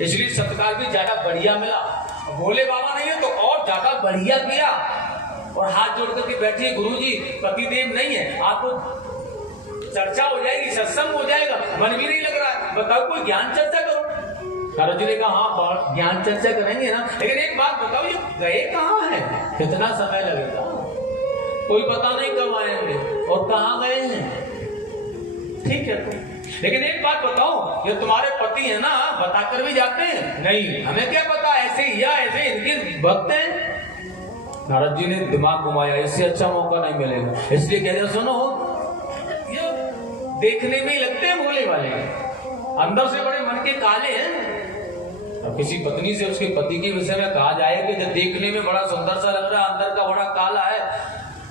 इसलिए सत्कार भी ज्यादा बढ़िया मिला। भोले बाबा नहीं है तो और ज्यादा बढ़िया किया। और हाथ जोड़ करके बैठिए, गुरुजी पतिदेव नहीं है, आपको चर्चा हो जाएगी, सत्संग हो जाएगा, मन भी नहीं लग रहा है, बताओ कोई ज्ञान चर्चा करो। नारद जी ने कहा हाँ ज्ञान चर्चा करेंगे ना, लेकिन एक बात बताओ, ये गए कहाँ है, कितना समय लगेगा, कोई पता नहीं कब आएंगे और कहाँ गए हैं। ठीक है, लेकिन एक बात बताओ, ये तुम्हारे पति है ना, बताकर भी जाते हैं? नहीं, हमें क्या पता, ऐसे या ऐसे इनके भक्त हैं। नारद जी ने दिमाग घुमाया, इससे अच्छा मौका नहीं मिलेगा, इसलिए कह रहे सुनो, ये देखने में ही लगते हैं भोले वाले, अंदर से बड़े मन के काले हैं। अब किसी पत्नी से उसके पति के विषय में कहा जाए कि जब देखने में बड़ा सुंदर सा लग रहा है, अंदर का बड़ा काला है,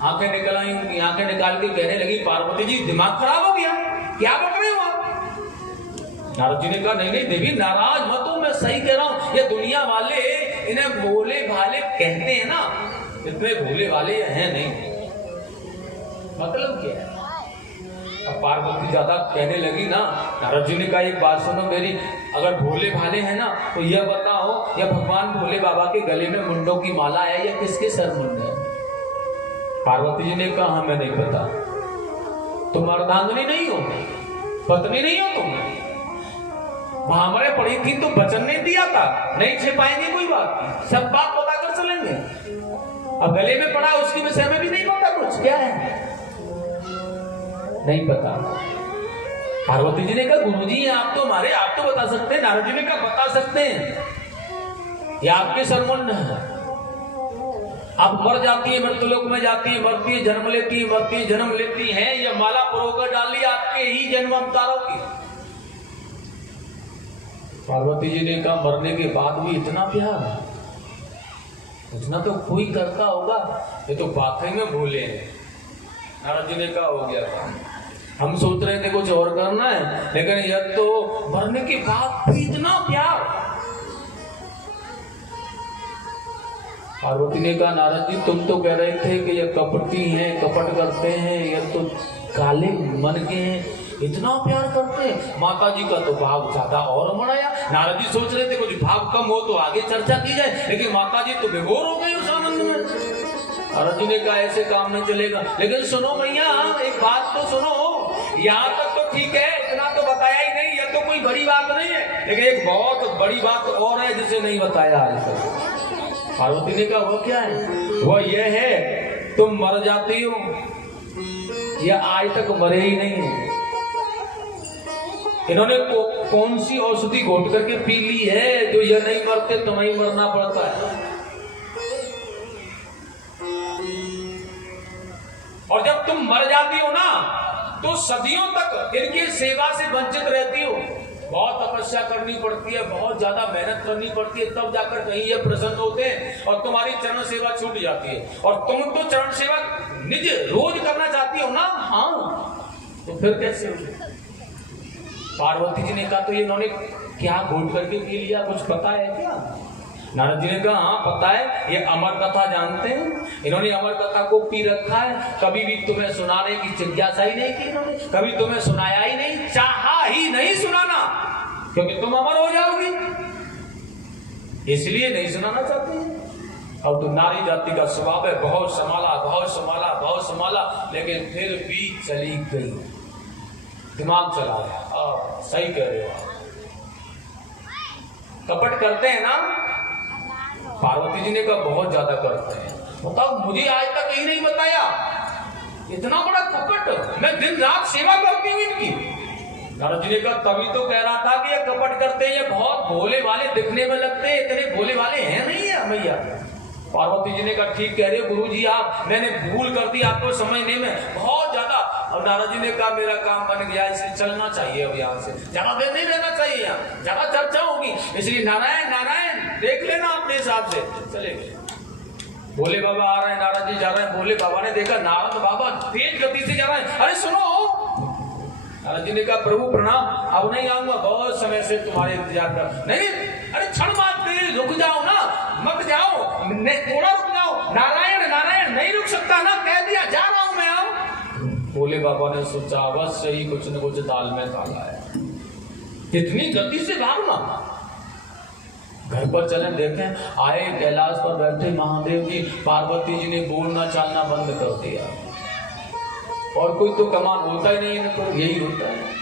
आंखें निकल आई, आंखें निकाल के कहने लगी पार्वती जी दिमाग खराब हो गया, क्या बक रहे हो आप? नारद जी ने कहा नहीं नहीं देवी नाराज मत हो, मैं सही कह रहा हूं, ये दुनिया वाले इन्हें भोले भाले कहते हैं ना, इतने भोले वाले हैं नहीं। मतलब क्या है? अब पार्वती ज्यादा कहने लगी ना, नारद जी ने कहा एक बात सुनो मेरी, अगर भोले भाले हैं ना तो यह बताओ, या भगवान भोले बाबा के गले में मुंडों की माला है या किसके सर मुंड है? पार्वती जी ने कहा हमें नहीं पता। तुम अर्धांगिनी नहीं हो, पत्नी नहीं हो तुम, महामरे पड़ी थी तो वचन नहीं दिया था, नहीं छिपाएंगे कोई बात, सब बात पता कर चलेंगे। अब गले में पड़ा उसके विषय में भी नहीं पता कुछ, क्या है नहीं पता। पार्वती जी ने कहा गुरुजी आप तो हमारे, आप तो बता सकते हैं। नारद जी ने कहा बता सकते हैं, ये आपके सरमुंड है, आप मर जाती है, मृत्युलोक में जाती है, मरती है, जन्म लेती है, मरती है, जन्म लेती है, यह माला परोकर डाली आपके ही जन्म अवतारों की। पार्वती जी ने कहा मरने के बाद भी इतना प्यार, इतना तो कोई करता होगा, ये तो वाकई में भूले हैं। नारद जी ने कहा हो गया था, हम सोच रहे थे कुछ और करना है, लेकिन यह तो मरने के बाद भी इतना प्यार। पार्वती ने कहा नारद जी तुम तो कह रहे थे कि ये कपटी हैं, कपट करते हैं, ये तो काले मन के हैं, इतना प्यार करते हैं। माता जी का तो भाव ज्यादा और मनाया। नारद जी सोच रहे थे कुछ भाव कम हो तो आगे चर्चा की जाए, लेकिन माता जी तो बेघोर हो गई उस आनंद में। नारद जी ने कहा ऐसे काम नहीं चलेगा, लेकिन सुनो भैया एक बात तो सुनो, यहाँ तक तो ठीक है, इतना तो बताया ही नहीं, यह तो कोई बड़ी बात नहीं है, लेकिन एक बहुत बड़ी बात और है जिसे नहीं बताया आज तक। पार्वती ने कहा वो क्या है? वो ये है तुम मर जाती हो, यह आज तक मरे ही नहीं है। इन्होंने कौन सी औषधि घोट करके पी ली है जो यह नहीं मरते, तुम्हें मरना पड़ता है। और जब तुम मर जाती हो ना तो सदियों तक इनकी सेवा से वंचित रहती हो, बहुत तपस्या करनी पड़ती है, बहुत ज्यादा मेहनत करनी पड़ती है, तब जाकर कहीं ये प्रसन्न होते हैं और तुम्हारी चरण सेवा छूट जाती है। और तुम तो चरण सेवा निज रोज करना चाहती हो ना, हाँ तो फिर कैसे हो? पार्वती जी ने कहा तो ये इन्होंने क्या घोट करके पी लिया, कुछ पता है क्या? नारद जी ने कहा हाँ पता है, ये अमर कथा जानते हैं, इन्होंने अमर कथा को पी रखा है, कभी भी तुम्हें सुनाने की जिज्ञासा ही नहीं की इन्होंने, कभी तुम्हें सुनाया ही नहीं, चाहा ही नहीं सुनाना, क्योंकि तुम अमर हो जाओगी, इसलिए नहीं सुनाना चाहते हैं। अब तो नारी जाति का स्वभाव है, बहुत संभाला बहुत संभाला बहुत संभाला, लेकिन फिर भी चली गई, दिमाग चला गया। सही कह रहे हो, कपट करते हैं ना। पार्वती जी ने कहा बहुत ज्यादा करते हैं। बताओ मुझे आज तक यही नहीं बताया, इतना बड़ा कपट, मैं दिन रात सेवा करती हूँ इनकी। नारद जी ने कहा तभी तो कह रहा था कि ये कपट करते हैं, ये बहुत भोले वाले दिखने में लगते हैं, इतने भोले वाले हैं नहीं है भैया। पार्वती जी ने कहा ठीक कह रहे हो गुरुजी आप, मैंने भूल कर दी आपको समझने में बहुत ज्यादा। अब नारद जी ने कहा मेरा काम बन गया, इसलिए चलना चाहिए, अब यहाँ से ज्यादा देर नहीं रहना चाहिए, यहाँ ज्यादा चर्चा होगी, इसलिए नारायण नारायण देख लेना अपने हिसाब से। चले गए, भोले बाबा आ रहे हैं, नारद जी जा रहे हैं। भोले बाबा ने देखा नारद बाबा तेज गति से जा रहे हैं, अरे सुनो। नारद जी ने कहा प्रभु प्रणाम, अब नहीं आऊंगा, बहुत समय से तुम्हारे इंतजार कर। नहीं अरे क्षण मात्र रुक जाओ ना, मत जाओ, थोड़ा रुक जाओ। नारायण नारायण नहीं रुक सकता ना, कह दिया जा रहा हूं मैं। भोले बाबा ने सोचा अवश्य ही कुछ न कुछ दाल में काला है, इतनी गति से भागना। घर पर चले देखें, आए कैलाश पर बैठे महादेव जी, पार्वती जी ने बोलना चालना बंद कर दिया। और कोई तो कमाल होता ही नहीं, तो यही होता है,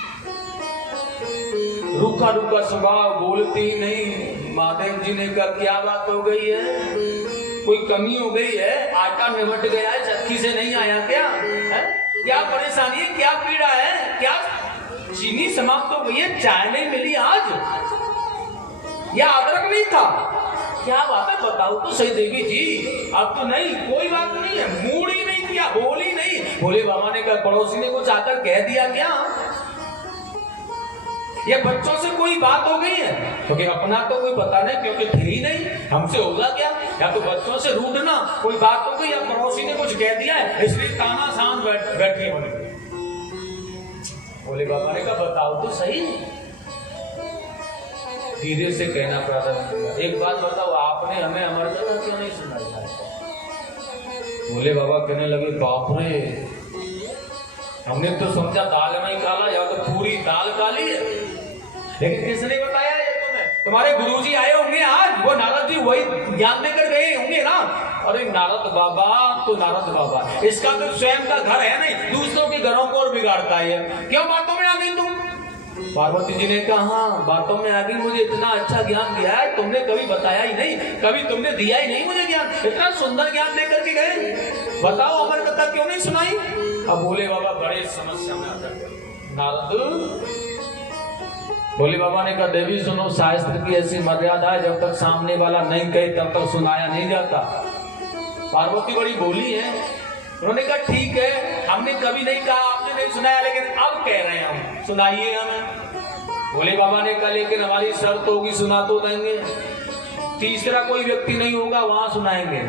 रूखा रूखा स्वभाव, बोलते ही नहीं। महादेव जी ने कहा क्या बात हो गई है, कोई कमी हो गई है, आटा निमट गया है, चक्की से नहीं आया क्या है? क्या परेशानी है, क्या पीड़ा है, क्या चीनी समाप्त हो गई है, चाय नहीं मिली आज, या अदरक नहीं था, क्या बात है बताओ तो सही देवी जी। अब तो नहीं, कोई बात नहीं है, मूड ही नहीं किया, बोल ही नहीं। भोले बाबा ने कहा पड़ोसी ने कुछ आकर कह दिया क्या, या बच्चों से कोई बात हो गई है, क्योंकि अपना तो कोई पता नहीं, क्योंकि थे ही नहीं, हमसे होगा क्या, या तो बच्चों से रूठना, कोई बात हो गई, या पड़ोसी ने कुछ कह दिया है इसलिए ताना शान बैठे होने। भोले बाबा ने कहा बताओ तो सही। धीरे से कहना प्रारंभ किया, एक बात बताओ, आपने हमें अमर कथा क्यों नहीं सुनाई? भोले बाबा कहने लगे बाप रे, हमने तो समझा दाल में ही काला, या तो पूरी दाल काली है, लेकिन किसने बताया ये तुम्हें? तुम्हारे गुरुजी आए होंगे आज, वो नारद जी वही ज्ञान देकर गए होंगे ना। अरे नारद बाबा तो नारद बाबा, इसका तो स्वयं का घर है नहीं, दूसरों के घरों को और बिगाड़ता है, क्यों बातों में आ गई तुम? पार्वती जी ने कहा हाँ बातों में आ गई, मुझे इतना अच्छा ज्ञान दिया है, तुमने कभी बताया ही नहीं, कभी तुमने दिया ही नहीं मुझे ज्ञान, इतना सुंदर ज्ञान देकर के गए, बताओ अमर कथा क्यों नहीं सुनाई? अब भोले बाबा बड़े समस्या में आकर नारद, भोले बाबा ने कहा देवी सुनो, शास्त्र की ऐसी मर्यादा है, जब तक सामने वाला नहीं कहे तब तक सुनाया नहीं जाता। पार्वती बड़ी बोली है, उन्होंने कहा ठीक है, हमने कभी नहीं कहा, आपने नहीं सुनाया, लेकिन अब कह रहे हैं हम, सुनाइए हमें। भोले बाबा ने कहा लेकिन हमारी शर्त होगी, सुना तो देंगे, तीसरा कोई व्यक्ति नहीं होगा वहां सुनाएंगे,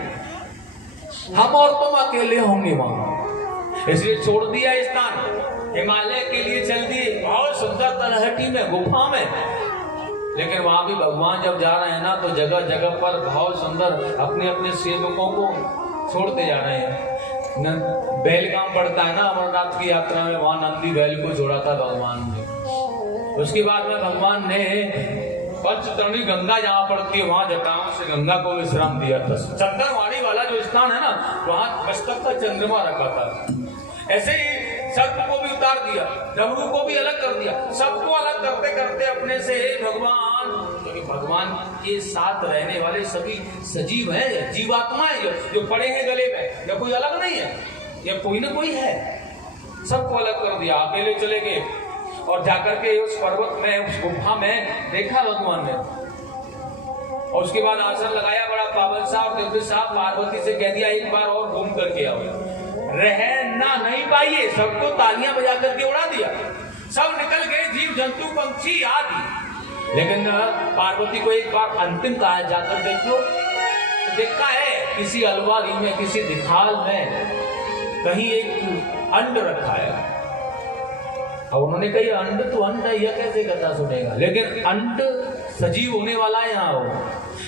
हम और तुम अकेले होंगे वहां। इसलिए छोड़ दिया स्थान, हिमालय के लिए चल दिए, बहुत सुंदर तलहटी में, गुफा में, लेकिन वहां भी भगवान जब जा रहे हैं ना, तो जगह जगह पर बहुत सुंदर अपने अपने सेवकों को छोड़ते जा रहे हैं। बैलगाम पड़ता है ना अमरनाथ की यात्रा में, वहां नंदी बैल को जोड़ा था भगवान ने। उसके बाद में भगवान ने पंचतरणी गंगा जहाँ पड़ती है, वहां जटाओं से गंगा को विश्राम दिया था। चंद्रवाणी वाला जो स्थान है ना, वहां मस्तक का चंद्रमा रखा था। ऐसे ही सर्प को भी उतार दिया, डमरू को भी अलग कर दिया, सबको अलग करते करते अपने से भगवान, क्योंकि भगवान के साथ रहने वाले सभी सजीव हैं, जीवात्माएं जो पड़े हैं गले में, या कोई अलग नहीं है, या कोई ना कोई है, सबको अलग कर दिया, अकेले चले गए और जाकर के उस पर्वत में, उस गुफा में देखा भगवान ने, और उसके बाद आसन लगाया, बड़ा पावन साहब देवता साहब, पार्वती से कह दिया एक बार और घूम करके आओ। रहना नहीं पाइए, सबको तालियां बजा करके उड़ा दिया, सब निकल गए, जीव जंतु पंछी आदि, लेकिन पार्वती को एक बार अंतिम कहा जाकर देखो, तो देखा है किसी अलवारी में, किसी दिखाल में कहीं एक अंड रखा है। अब उन्होंने कहा अंड तो अंड है, यह कैसे कथा सुनेगा, लेकिन अंड सजीव होने वाला है यहाँ हो,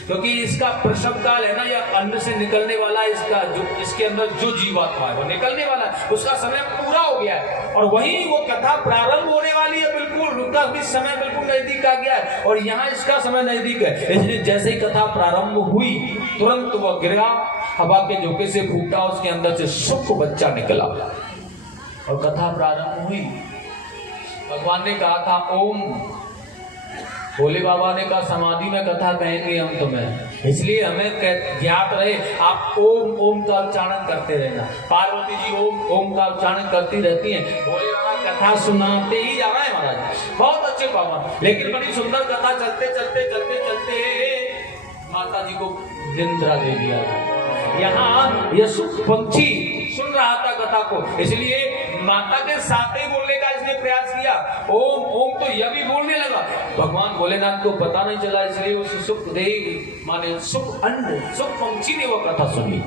क्योंकि इसका प्रसव काल है ना, या अंड से निकलने वाला, इसका जो इसके अंदर जो जीवात्मा है वो निकलने वाला है, उसका समय पूरा हो गया है, और वहीं वो कथा प्रारंभ होने वाली है, बिल्कुल उसका भी समय बिल्कुल नजदीक आ गया है, और यहाँ इसका समय नजदीक है। इसलिए जैसे ही कथा प्रारंभ हुई, तुरंत वह गिरा, हवा के झोंके से फूटा, उसके अंदर से सुख बच्चा निकला, और कथा प्रारंभ हुई। भगवान ने कहा था ओम, भोले बाबा ने कहा समाधि में कथा कहेंगे हम तुम्हें, इसलिए हमें ज्ञात रहे आप ओम ओम का उच्चारण करते रहना। पार्वती जी ओम ओम का उच्चारण करती रहती हैं, भोले बाबा कथा सुनाते ही जा रहे हैं महाराज, बहुत अच्छे बाबा, लेकिन बड़ी सुंदर कथा चलते चलते चलते चलते माता जी को निंद्रा दे दिया था। यहाँ यशुक पंछी सुन रहा था कथा को, इसलिए माता के साथ ही बोलने का इसने प्रयास किया, ओम ओम, तो यह भी बोलने लगा। भगवान भोलेनाथ को पता नहीं चला, इसलिए उस सुख देव माने सुख अंड, सुख पंछी ने वो कथा सुनी।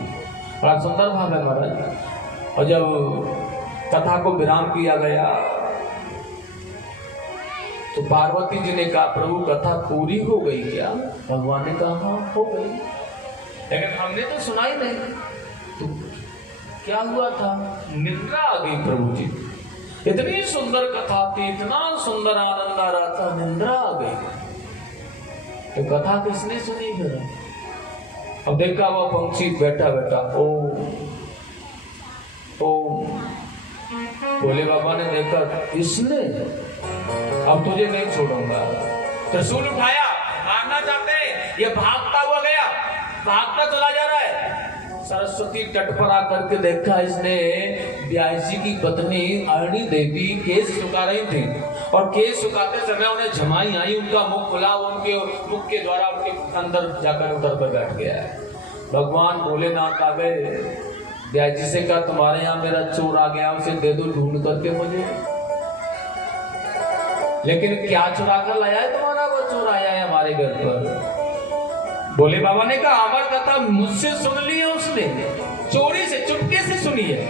बड़ा सुंदर भाव है महाराज। और जब कथा को विराम किया गया तो पार्वती जी ने कहा प्रभु कथा पूरी हो गई क्या? भगवान ने कहा हाँ हो गई, लेकिन हमने तो सुना ही नहीं। तो क्या हुआ था? निद्रा आ गई प्रभु जी, इतनी सुंदर कथा थी, इतना सुंदर आनंद आ रहा था, निद्रा आ गई। तो कथा किसने सुनी फिर? अब देखा वो पंछी बैठा बैठा ओ भोले बाबा ने देखा इसने, अब तुझे नहीं छोड़ूंगा। त्रिशूल उठाया, मारना चाहते, ये भागता हुआ गया, भागता चला जा रहा है। सरस्वती तट पर आकर के देखा इसने, ब्यासी की पत्नी अरणी देवी केस सुखा रही थी और केस सुखाते समय उन्हें झमाई आई, उनका मुख खुला, उनके मुख के द्वारा उनके अंदर जाकर उतर कर बैठ गया है। भगवान भोलेनाथ आ गए, ब्याजी से कहा तुम्हारे यहाँ मेरा चोर आ गया, उसे दे दो ढूंढ करके मुझे। लेकिन क्या चुरा कर लाया है तुम्हारा वो चोर आया है हमारे घर पर? भोले बाबा ने कहा अमर कथा मुझसे सुन ली है उसने, चोरी से चुपके से सुनी है,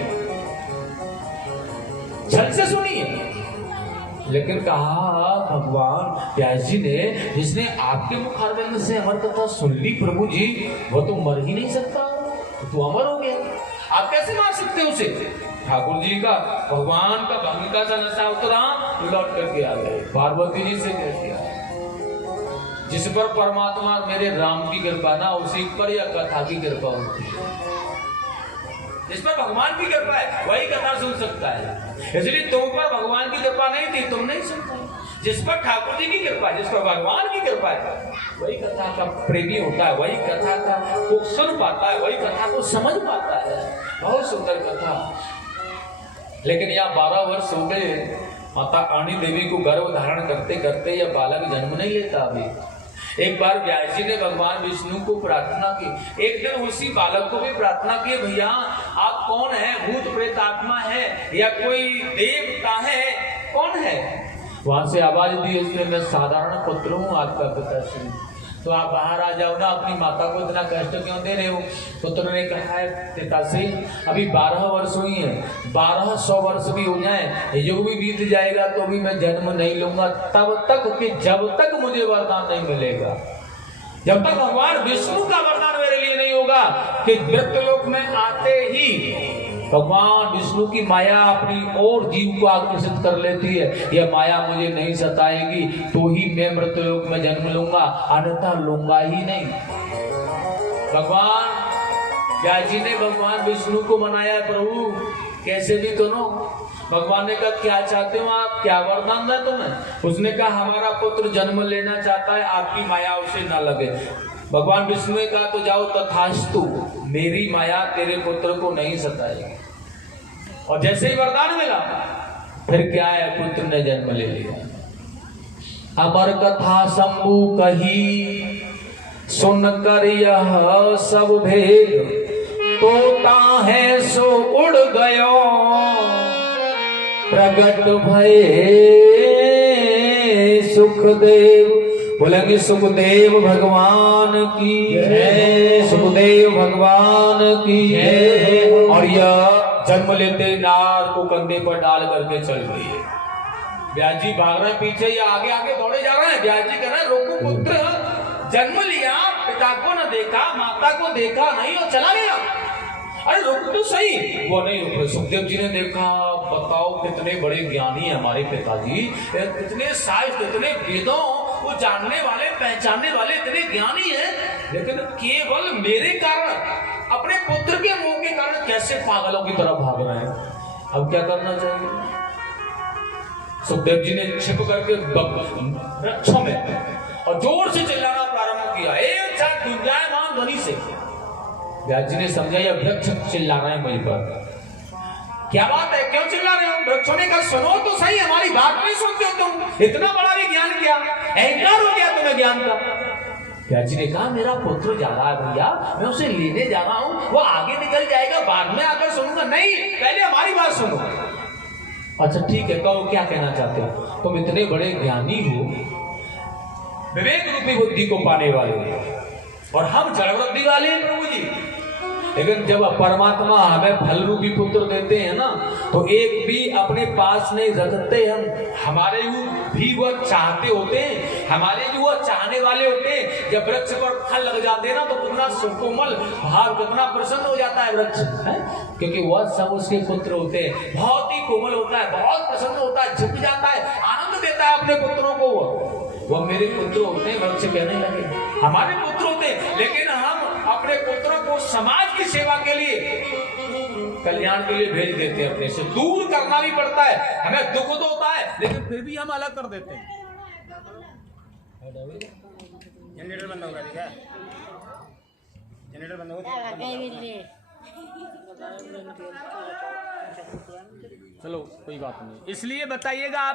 छल से सुनी है। लेकिन कहा भगवान व्यास ने जिसने आपके मुखारविंद से अमर कथा सुन ली प्रभु जी, वो तो मर ही नहीं सकता, तो अमर हो गया, आप कैसे मार सकते हो उसे? ठाकुर जी का भगवान का भंगिका सा नशा उतरा, लौट करके आ गए। पार्वती जी से कह दिया जिस पर परमात्मा मेरे राम की कृपा ना, उसी पर यह कथा की कृपा होती है। जिस पर भगवान की कृपा है वही कथा सुन सकता है। इसलिए तुम पर भगवान की कृपा नहीं थी, तुम नहीं सुनते। जिस पर ठाकुर जी की कृपा है, जिस पर भगवान की कृपा है, वही कथा का प्रेमी होता है, वही कथा का को सुन पाता है, वही कथा को समझ पाता है। बहुत सुंदर कथा। लेकिन यहाँ 12 वर्ष हो गए, माता अरणी देवी को गर्भ धारण करते करते यह बालक जन्म नहीं लेता। अभी एक बार व्यास जी ने भगवान विष्णु को प्रार्थना की, एक दिन उसी बालक को भी प्रार्थना की, भैया आप कौन है, भूत प्रेत आत्मा है या कोई देवता है, कौन है? वहां से आवाज दी उसने, मैं साधारण पुत्र हूँ आपका पिताश्री, तो आप बाहर आ जाओ ना, अपनी माता को इतना कष्ट क्यों दे रहे हो? पुत्र ने कहा है पिताश्री अभी 12 वर्ष हुई है, 1200 वर्ष भी हो जाए, युग भी बीत जाएगा तो भी मैं जन्म नहीं लूंगा, तब तक कि जब तक मुझे वरदान नहीं मिलेगा, जब तक भगवान विष्णु का वरदान मेरे लिए नहीं होगा कि मृत्युलोक में आते ही भगवान विष्णु की माया अपनी और जीव को आकर्षित कर लेती है, यह माया मुझे नहीं सताएगी तो ही मैं मृत्युलोक में जन्म लूंगा, अन्यथा लूंगा ही नहीं। भगवान व्यास जी ने भगवान विष्णु को मनाया, प्रभु कैसे भी दोनों। भगवान ने कहा क्या चाहते हो आप, क्या वरदान है तुम्हें? उसने कहा हमारा पुत्र जन्म लेना चाहता है, आपकी माया उसे न लगे। भगवान विष्णु ने कहा तो जाओ तथास्तु, मेरी माया तेरे पुत्र को नहीं सताएगी। और जैसे ही वरदान मिला फिर क्या है, पुत्र ने जन्म ले लिया। अमर कथा शंभु कही सुन कर यह सब भेद, तोता है सो उड़ गयो प्रगट भये सुखदेव। बोलेंगे सुखदेव भगवान की जय, सुखदेव भगवान की जय। और यह जन्म लेते नार को कंधे पर डाल करके चल रही है। व्यास जी भाग रहे हैं पीछे, या आगे आगे दौड़े जा रहे हैं। व्यास जी कह रहे हैं रोको पुत्र, जन्म लिया, पिता को न देखा, माता को देखा नहीं और चला गया, अरे रुक तो सही। वो नहीं रुके। सुखदेव जी ने देखा, बताओ कितने बड़े ज्ञानी है हमारे पिताजी, कितने साहित्य, इतने वेदों को जानने वाले, पहचानने वाले, इतने ज्ञानी हैं, लेकिन केवल मेरे कारण, अपने पुत्र के मुंह के कारण कैसे पागलों की तरफ भाग रहे हैं। अब क्या करना चाहिए? सुखदेव जी ने छिप करके वृक्षों में और जोर से चिल्लाना प्रारंभ किया, एक साथ गुंजायमान ध्वनि से। व्यास जी ने समझा यह वृक्ष चिल्ला रहे हैं मुझ पर, क्या बात है, क्यों चिल्ला रहे हो? वृक्षों ने कहा सुनो तो सही, हमारी बात नहीं सुनते हो तुम, इतना बड़ा भी ज्ञान क्या, अहंकार हो गया तुम्हें ज्ञान का। व्यास जी ने कहा मेरा पुत्र जा रहा है भैया, मैं उसे लेने जा रहा हूं, वो आगे निकल जाएगा, बाद में आकर सुनूंगा। नहीं, पहले हमारी बात सुनो। अच्छा ठीक है, कहो क्या कहना चाहते हो? तुम इतने बड़े ज्ञानी हो, विवेक रूपी बुद्धि को पाने वाले, और हम जड़ बुद्धि वाले हैं प्रभु जी। लेकिन जब परमात्मा हमें फल रूपी पुत्र देते हैं ना, तो एक भी अपने पास नहीं रखते हम, हमारे भी वह चाहते होते हैं, हमारे भी वह चाहने वाले होते हैं। जब वृक्ष पर फल लग जाते हैं ना, तो कितना सुकोमल भाव, कितना प्रसन्न हो जाता है वृक्ष है, क्योंकि वह सब उसके पुत्र होते हैं। बहुत ही कोमल होता है, बहुत प्रसन्न होता है, झुक जाता है, आनंद देता है अपने पुत्रों को। वो मेरे पुत्र होते हैं, वक्त से कहने लगे हमारे पुत्र होते हैं, लेकिन हम अपने पुत्रों को समाज की सेवा के लिए, कल्याण के लिए भेज देते हैं, अपने से दूर करना भी पड़ता है, हमें दुख तो होता है, लेकिन फिर भी हम अलग कर देते हैं। जनरेटर बंद होगा, ठीक है? जनरेटर बंद होगा। चलो कोई बात नहीं, इसलिए बताइएगा आप